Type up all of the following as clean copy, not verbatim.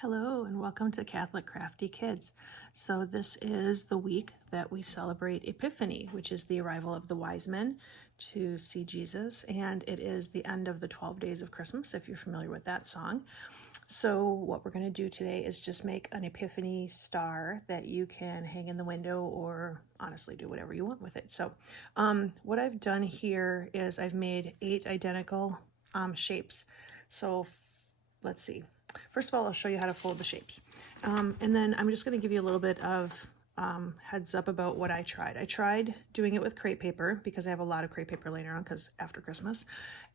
Hello and welcome to Catholic Crafty Kids. So this is the week that we celebrate Epiphany, which is the arrival of the wise men to see Jesus, and it is the end of the 12 days of Christmas, if you're familiar with that song. So what we're going to do today is just make an Epiphany star that you can hang in the window or honestly do whatever you want with it. So what I've done here is I've made 8 identical shapes. So let's see. First of all, I'll show you how to fold the shapes. And then I'm just going to give you a little bit of heads up about what I tried. I tried doing it with crepe paper because I have a lot of crepe paper laying around because after Christmas.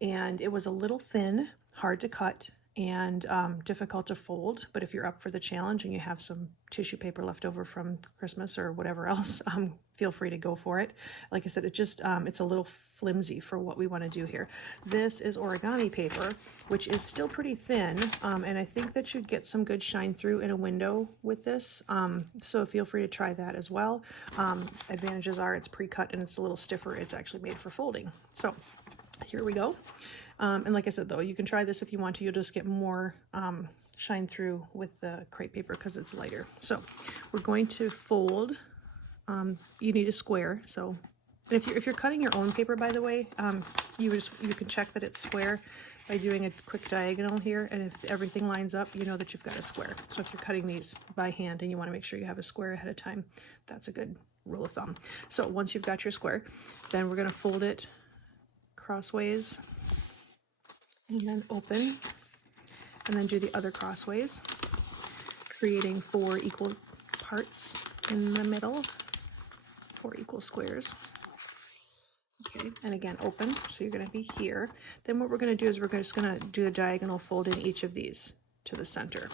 And it was a little thin, hard to cut, and difficult to fold. But if you're up for the challenge and you have some tissue paper left over from Christmas or whatever else, feel free to go for it. Like I said, it just it's a little flimsy for what we want to do here. This is origami paper, which is still pretty thin, and I think that you'd get some good shine through in a window with this. So feel free to try that as well. Advantages are it's pre-cut and it's a little stiffer. It's actually made for folding. So here we go. And like I said, though, you can try this if you want to. You'll just get more shine through with the crepe paper because it's lighter. So we're going to fold. You need a square. So and if you're cutting your own paper, by the way, you can check that it's square by doing a quick diagonal here. And if everything lines up, you know that you've got a square. So if you're cutting these by hand and you want to make sure you have a square ahead of time, that's a good rule of thumb. So once you've got your square, then we're going to fold it crossways and then open, and then do the other crossways, creating 4 equal parts in the middle, 4 equal squares. Okay, and again open, so you're going to be here. Then what we're going to do is we're just going to do a diagonal fold in each of these to the center.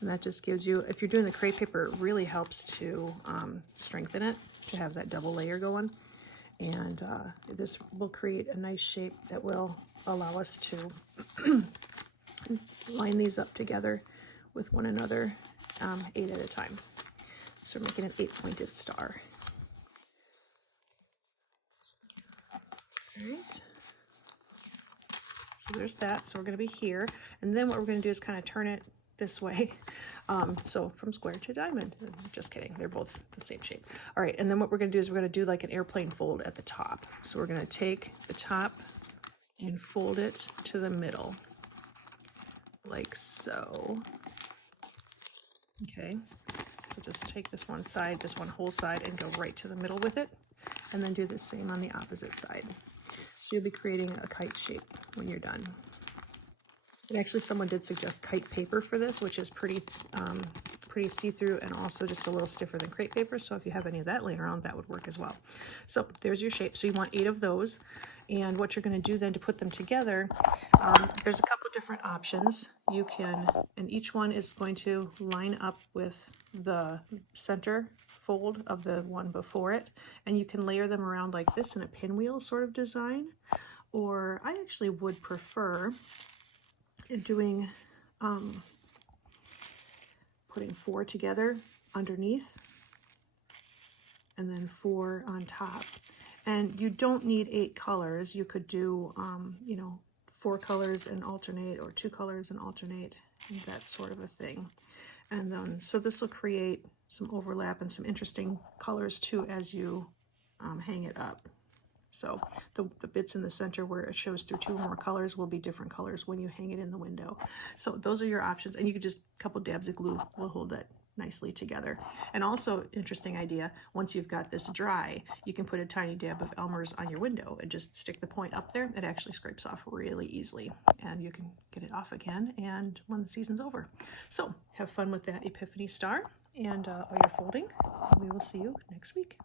And that just gives you, if you're doing the crepe paper, it really helps to strengthen it, to have that double layer going. And this will create a nice shape that will allow us to line these up together with one another 8 at a time. So we're making an 8-pointed star. All right. So there's that. So we're going to be here. And then what we're going to do is kind of turn it this way. So from square to diamond. Just kidding. They're both the same shape. All right. And then what we're going to do is we're going to do like an airplane fold at the top. So we're going to take the top and fold it to the middle like so. Okay. So just take this one side, this one whole side, and go right to the middle with it. And then do the same on the opposite side. So you'll be creating a kite shape when you're done. And actually someone did suggest kite paper for this, which is pretty see-through and also just a little stiffer than crepe paper. So if you have any of that laying around, that would work as well. So there's your shape. So you want 8 of those. And what you're going to do then to put them together, there's a couple different options. You can, and each one is going to line up with the center fold of the one before it. And you can layer them around like this in a pinwheel sort of design. Or I actually would prefer doing putting 4 together underneath and then 4 on top. And you don't need 8 colors. You could do 4 colors and alternate, or 2 colors and alternate, that sort of a thing. And then so this will create some overlap and some interesting colors too as you hang it up. So the bits in the center where it shows through 2 or more colors will be different colors when you hang it in the window. So those are your options. And you could just, a couple dabs of glue will hold that nicely together. And also, interesting idea, once you've got this dry, you can put a tiny dab of Elmer's on your window and just stick the point up there. It actually scrapes off really easily. And you can get it off again and when the season's over. So have fun with that Epiphany star and all your folding. We will see you next week.